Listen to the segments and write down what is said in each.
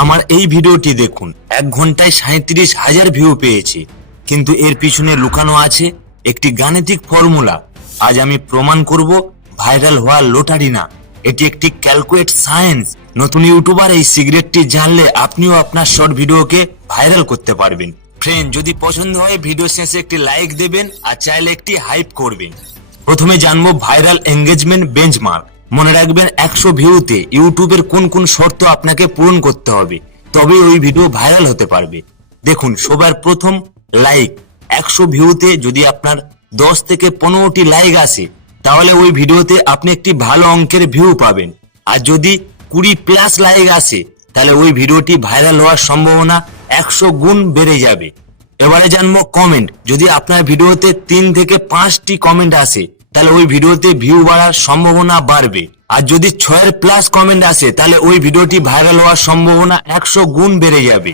আমার এই ভিডিওটি দেখুন, 1 ঘন্টায় 37,000 ভিউ পেয়েছে। কিন্তু এর পিছনে লুকানো আছে একটি গাণিতিক ফর্মুলা। আজ আমি প্রমাণ করব ভাইরাল হওয়া লটারি না, এটি একটি ক্যালকুলেট সায়েন্স। নতুন ইউটিউবার এই সিক্রেটটি জানলে আপনিও আপনার শর্ট ভিডিওকে ভাইরাল করতে পারবেন। ফ্রেন্ড, যদি পছন্দ হয় ভিডিও শেষে একটি লাইক দেবেন আর চাইলে একটি হাইপ করবেন। প্রথমে জানবো ভাইরাল এঙ্গেজমেন্ট বেঞ্চমার্ক। মনে রাখবেন 100 ভিউতে ইউটিউবের কোন কোন শর্ত আপনাকে পূরণ করতে হবে, তবে ওই ভিডিও ভাইরাল হতে পারবে। দেখুন, সবার প্রথম লাইক। 100 ভিউতে যদি আপনার 10 থেকে 15টি লাইক আসে, তাহলে ওই ভিডিওতে আপনি একটি ভালো অঙ্কের ভিউ পাবেন। আর যদি 20+ লাইক আসে, তাহলে ওই ভিডিওটি ভাইরাল হওয়ার সম্ভাবনা 100 গুণ বেড়ে যাবে। এবারে জানবো কমেন্ট। যদি আপনার ভিডিওতে 3 থেকে 5টি কমেন্ট আসে, তাহলে ওই ভিডিওতে ভিউ বাড়ার সম্ভাবনা বাড়বে। আর যদি 6+ কমেন্ট আসে, তাহলে ওই ভিডিওটি ভাইরাল হওয়ার সম্ভাবনা 100 গুণ বেড়ে যাবে।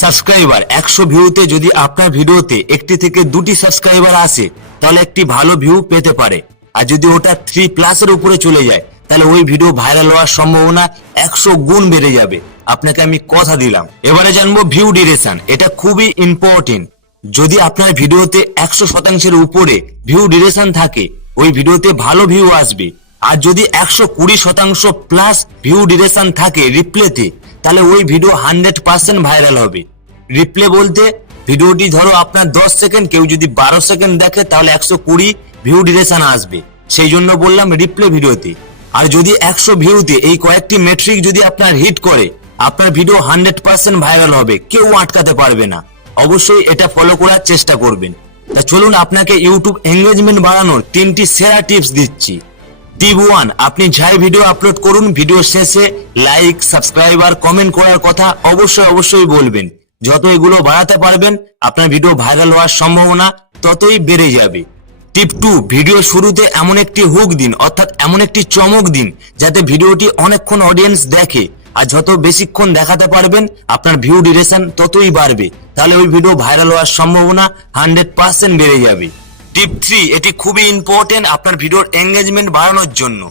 সাবস্ক্রাইবার। 100 ভিউতে যদি আপনার ভিডিওতে 1টি থেকে 2টি সাবস্ক্রাইবার আসে, তাহলে একটি ভালো ভিউ পেতে পারে। আর যদি ওটা 3+ এর উপরে চলে যায়, তাহলে ওই ভিডিও ভাইরাল হওয়ার সম্ভাবনা 100 গুণ বেড়ে যাবে। আপনাকে আমি কথা দিলাম। এবারে জানবো ভিউ ডিউরেশন। এটা খুবই ইম্পর্টেন্ট। যদি আপনার ভিডিওতে 100% উপরে ভিউ ডিউরেশন থাকে, ওই ভিডিওতে ভালো ভিউ আসবে। আর যদি 120% ভিউ ডিউরেশন থাকে রিপ্লেতে, তাহলে ওই ভিডিও 100% ভাইরাল হবে। রিপ্লে বলতে ভিডিওটি ধরো আপনার 10 সেকেন্ড, কেউ যদি 12 সেকেন্ড দেখে, তাহলে 120 ভিউ ডিউরেশন আসবে। সেই জন্য বললাম রিপ্লে ভিডিওতে। আর যদি 100 ভিউতে এই কয়েকটি মেট্রিক যদি আপনার হিট করে, আপনার ভিডিও 100% ভাইরাল হবে, কেউ আটকাতে পারবে না। অবশ্যই এটা ফলো করার চেষ্টা করবেন। তা চলুন আপনাকে ইউটিউব এঙ্গেজমেন্ট বাড়ানোর 3টি সেরা টিপস দিচ্ছি। টিপ 1, আপনি যাই ভিডিও আপলোড করুন, ভিডিও শেষে লাইক, সাবস্ক্রাইবার, কমেন্ট করার কথা অবশ্যই বলবেন। যত এগুলো বাড়াতে পারবেন, আপনার ভিডিও ভাইরাল হওয়ার সম্ভাবনা ততই বেড়ে যাবে। টিপ 2, ভিডিও শুরুতে এমন একটি হুক দিন, অর্থাৎ এমন একটি চমক দিন, যাতে ভিডিওটি অনেকক্ষণ অডিয়েন্স দেখে। আর যত বেশিক্ষণ দেখাতে পারবেন, আপনার ভিউ ডিউরেশন ততই বাড়বে। তাহলে ওই ভিডিও ভাইরাল হওয়ার সম্ভাবনা 100% বেড়ে যাবে। টিপ 3, এটি খুবই ইম্পর্টেন্ট আপনার ভিডিওর এঙ্গেজমেন্ট বাড়ানোর জন্য।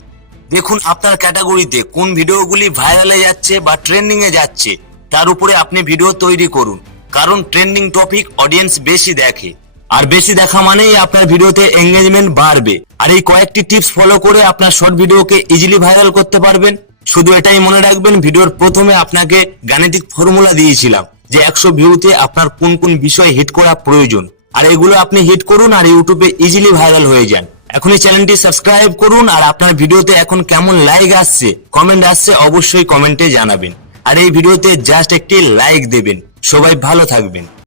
দেখুন আপনার ক্যাটাগরিতে কোন ভিডিওগুলি ভাইরালে যাচ্ছে বা ট্রেন্ডিং এ যাচ্ছে, তার উপরে আপনি ভিডিও তৈরি করুন। কারণ ট্রেন্ডিং টপিক অডিয়েন্স বেশি দেখে, আর বেশি দেখা মানেই আপনার ভিডিওতে এঙ্গেজমেন্ট বাড়বে। আর এই কয়েকটি টিপস ফলো করে আপনার শর্ট ভিডিওকে ইজিলি ভাইরাল করতে পারবেন। শুধু এটাই মনে রাখবেন, ভিডিওর প্রথমে আপনাকে গাণিতিক ফর্মুলা দিয়েছিলাম যে 100 ভিউতে আপনার কোন কোন বিষয় হিট করা প্রয়োজন। আর এগুলো আপনি হিট করুন আর ইউটিউবে ইজিলি ভাইরাল হয়ে যান। এখনই চ্যানেলটি সাবস্ক্রাইব করুন। আর আপনার ভিডিওতে এখন কেমন লাইক আসছে, কমেন্ট আসছে, অবশ্যই কমেন্টে জানাবেন। আর এই ভিডিওতে জাস্ট একটি লাইক দেবেন। সবাই ভালো থাকবেন।